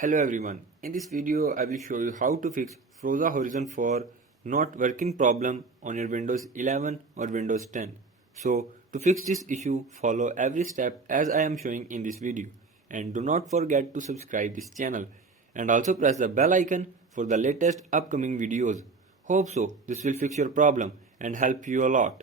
Hello everyone, in this video I will show you how to fix Forza Horizon 4 not working problem on your Windows 11 or Windows 10. So to fix this issue, follow every step as I am showing in this video, and do not forget to subscribe this channel and also press the bell icon for the latest upcoming videos. Hope so this will fix your problem and help you a lot.